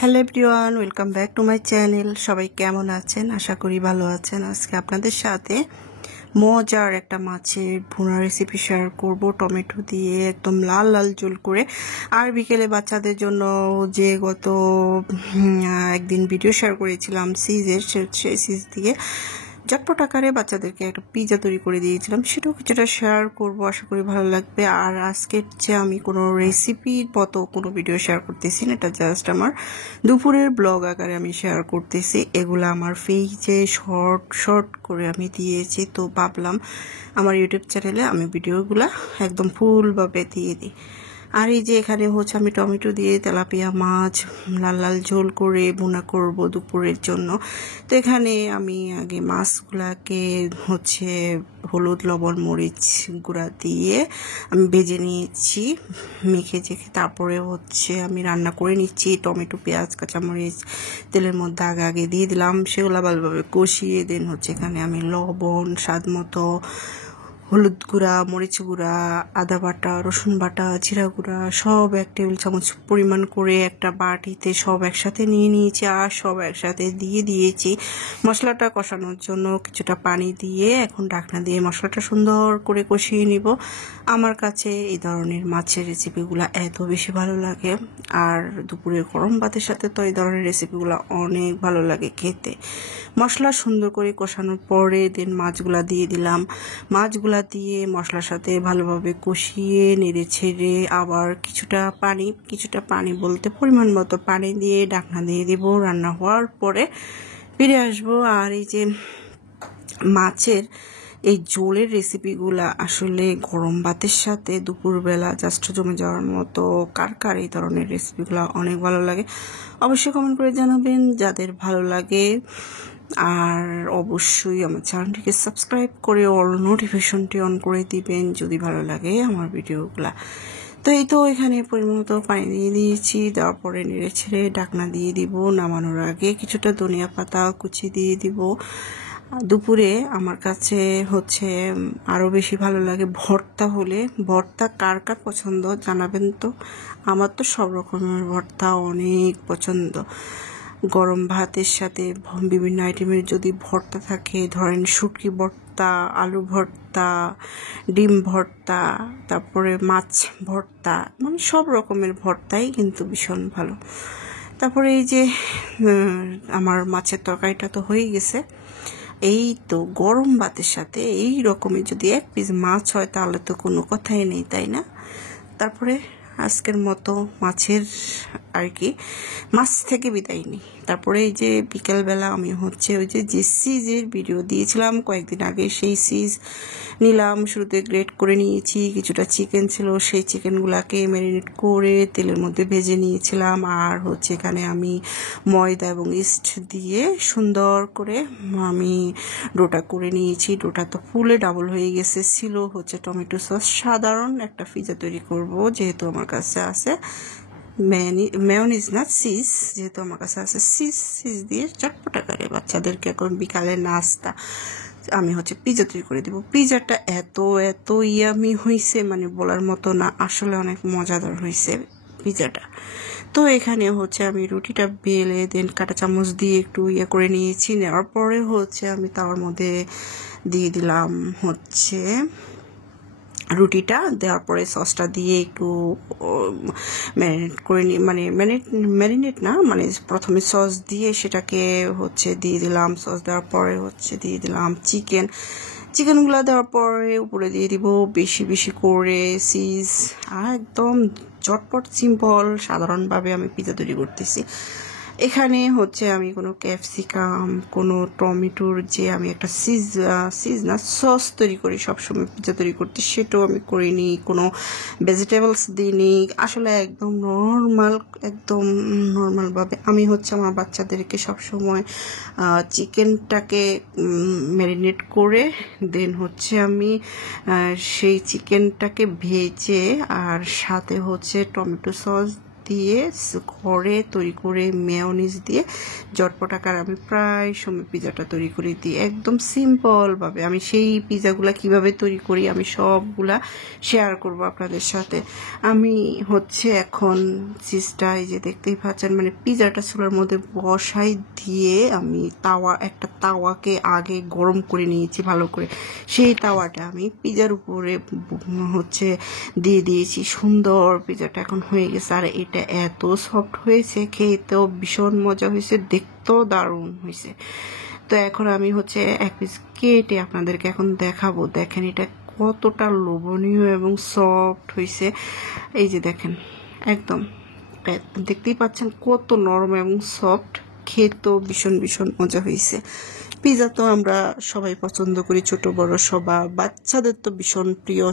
Hello everyone, welcome back to my channel. সবাই কেমন আছেন? আশা করি ভালো আছেন। আজকে আপনাদের সাথে মজার একটা মাছের ভুনা রেসিপি শেয়ার করব, টমেটো দিয়ে একদম লাল লাল ঝোল করে। আর বিকেলে বাচ্চাদের জন্য যে গত একদিন ভিডিও শেয়ার করেছিলাম সিজের, সেই সিজ দিয়ে চটপট আকারে বাচ্চাদেরকে একটা পিৎজা তৈরি করে দিয়েছিলাম, সেটাও কিছুটা শেয়ার করব। আশা করি ভালো লাগবে। আর আজকের যে আমি কোনো রেসিপির মতো কোনো ভিডিও শেয়ার করতেছি না, এটা জাস্ট আমার দুপুরের ব্লগ আকারে আমি শেয়ার করতেছি। এগুলো আমার পেজে শর্ট করে আমি দিয়েছি, তো ভাবলাম আমার ইউটিউব চ্যানেলে আমি ভিডিওগুলা একদম ফুলভাবে দিয়ে দিই। আর এই যে এখানে হচ্ছে আমি টমেটো দিয়ে তেলাপিয়া মাছ লাল লাল ঝোল করে ভুনা করব দুপুরের জন্য। তো এখানে আমি আগে মাছগুলাকে হচ্ছে হলুদ লবণ মরিচ গুঁড়া দিয়ে আমি ভেজে নিয়েছি, মেখে চেখে তারপরে হচ্ছে আমি রান্না করে নিচ্ছি। টমেটো পেঁয়াজ কাঁচামরিচ তেলের মধ্যে আগে দিয়ে দিলাম, সেগুলো ভালোভাবে কষিয়ে দেন হচ্ছে এখানে আমি লবণ স্বাদ মতো, হলুদ গুঁড়া মরিচ গুঁড়া আদা বাটা রসুন বাটা জিরা গুঁড়া সব 1 টেবিল চামচ পরিমাণ করে একটা বাটিতে সব একসাথে নিয়ে নিয়েছি। আর সব একসাথে দিয়ে দিয়েছি মশলাটা কষানোর জন্য কিছুটা পানি দিয়ে। এখন ঢাকনা দিয়ে মশলাটা সুন্দর করে কষিয়ে নিব। আমার কাছে এই ধরনের মাছের রেসিপিগুলো এত বেশি ভালো লাগে, আর দুপুরের গরম ভাতের সাথে তো এই ধরনের রেসিপিগুলো অনেক ভালো লাগে খেতে। মশলা সুন্দর করে কষানোর পরে দেন মাছগুলা দিয়ে দিলাম। মাছগুলা দিয়ে মশলার সাথে ভালোভাবে কষিয়ে নেড়ে ছেড়ে আবার কিছুটা পানি বলতে পরিমাণ মতো পানি দিয়ে ঢাকনা দিয়ে দেব। রান্না হওয়ার পরে ফিরে আসবো। আর এই যে মাছের এই ঝোলের রেসিপিগুলা আসলে গরম ভাতের সাথে দুপুরবেলা জাস্ট জমে যাওয়ার মতো। কার কার এই ধরনের রেসিপিগুলো অনেক ভালো লাগে অবশ্যই কমেন্ট করে জানাবেন যাদের ভালো লাগে। আর অবশ্যই আমার চ্যানেলটিকে সাবস্ক্রাইব করে অল নোটিফিকেশনটি অন করে দিবেন যদি ভালো লাগে আমার ভিডিওগুলা। তো এই তো এখানে পরিমাণ মতো পানি দিয়ে দিয়েছি, দেওয়ার পরে নেড়ে ছেড়ে ঢাকনা দিয়ে দিব। নামানোর আগে কিছুটা ধনিয়া পাতা কুচি দিয়ে দিব। দুপুরে আমার কাছে হচ্ছে আরও বেশি ভালো লাগে ভর্তা হলে। ভর্তা কার কার পছন্দ জানাবেন তো। আমার তো সব রকমের ভর্তা অনেক পছন্দ। গরম ভাতের সাথে বিভিন্ন আইটেমের যদি ভর্তা থাকে, ধরেন শুটকি ভর্তা, আলু ভর্তা, ডিম ভর্তা, তারপরে মাছ ভর্তা, মানে সব রকমের ভর্তাই কিন্তু ভীষণ ভালো। তারপরে এই যে আমার মাছের তরকারিটা তো হয়ে গেছে। এই তো গরম ভাতের সাথে এই রকমের যদি 1 পিস মাছ হয় তাহলে তো কোনো কথাই নেই, তাই না? তারপরে আজকের মতো মাছের আর কি মাছ থেকে বিদায় নিই। তারপরে এই যে বিকেলবেলা আমি হচ্ছে ওই যে সিজের ভিডিও দিয়েছিলাম কয়েকদিন আগে, সেই সিজ নিলাম। শুরুতে গ্রেট করে নিয়েছি। কিছুটা চিকেন ছিল, সেই চিকেনগুলাকে ম্যারিনেট করে তেলের মধ্যে ভেজে নিয়েছিলাম। আর হচ্ছে এখানে আমি ময়দা এবং ইস্ট দিয়ে সুন্দর করে আমি ডোটা করে নিয়েছি। ডোটা তো ফুলে ডাবল হয়ে গেছে। ছিল হচ্ছে টমেটো সস। সাধারণ একটা পিৎজা তৈরি করব, যেহেতু আমার কাছে আছে মেয়োনিজ না সিজ, যেহেতু আমার কাছে আছে সিজ দিয়ে চটপট আকারে বাচ্চাদেরকে এখন বিকালে নাস্তা আমি হচ্ছে পিৎজা তৈরি করে দেবো। পিৎজাটা এত ইয়ামি হয়েছে, মানে বলার মতো না, আসলে অনেক মজাদার হয়েছে পিৎজাটা। তো এখানে হচ্ছে আমি রুটিটা বেলে দেন কাঁটা চামচ দিয়ে একটু করে নিয়েছি। নেওয়ার পরে হচ্ছে আমি তার মধ্যে দিয়ে দিলাম হচ্ছে রুটিটা। দেওয়ার পরে সসটা দিয়ে একটু ম্যারিনেট করে মানে ম্যারিনেট না, মানে প্রথমে সস দিয়ে সেটাকে হচ্ছে দিয়ে দিলাম। সস দেওয়ার পরে হচ্ছে দিয়ে দিলাম চিকেনগুলো দেওয়ার পরে উপরে দিয়ে দিব বেশি বেশি করে চিজ। আর একদম ঝটপট সিম্পল সাধারণভাবে আমি পিৎজা তৈরি করতেছি। এখানে হচ্ছে আমি কোনো ক্যাপসিকাম, কোনো টমেটোর যে আমি একটা সিজ না সস তৈরি করি সবসময় পিৎজা তৈরি করতে, সেটাও আমি করিনি। কোনো ভেজিটেবলস দিইনি। আসলে একদম নর্মালভাবে আমি হচ্ছে আমার বাচ্চাদেরকে সবসময় চিকেনটাকে ম্যারিনেট করে দেন হচ্ছে আমি সেই চিকেনটাকে ভেজে আর সাথে হচ্ছে টমেটো সস দিয়ে ঘরে তৈরি করে মেয়োনিজ দিয়ে ঝটপট আকার আমি প্রায় সময় পিজাটা তৈরি করে দিই একদম সিম্পলভাবে। আমি সেই পিজাগুলা কিভাবে তৈরি করি আমি সবগুলা শেয়ার করব আপনাদের সাথে। আমি হচ্ছে এখন চিজটা এই যে দেখতেই পাচ্ছেন মানে পিজাটা চুলার মধ্যে বসাই দিয়ে আমি একটা তাওয়াকে আগে গরম করে নিয়েছি ভালো করে। সেই তাওয়াটা আমি পিজার উপরে হচ্ছে দিয়ে দিয়েছি। সুন্দর পিজাটা এখন হয়ে গেছে আর এটা এত সফট হয়েছে, খেতেও ভীষণ মজা হয়েছে, দেখতেও দারুণ হয়েছে। তো এখন আমি হচ্ছে এক পিস কেটে আপনাদেরকে এখন দেখাবো। দেখেন এটা কতটা লোভনীয় এবং সফট হয়েছে। এই যে দেখেন একদম দেখতেই পাচ্ছেন কত নরম এবং সফট, খেতেও ভীষণ ভীষণ মজা হয়েছে। পিজা তো আমরা সবাই পছন্দ করি, ছোট বড় সবার, বাচ্চাদের তো ভীষণ প্রিয়।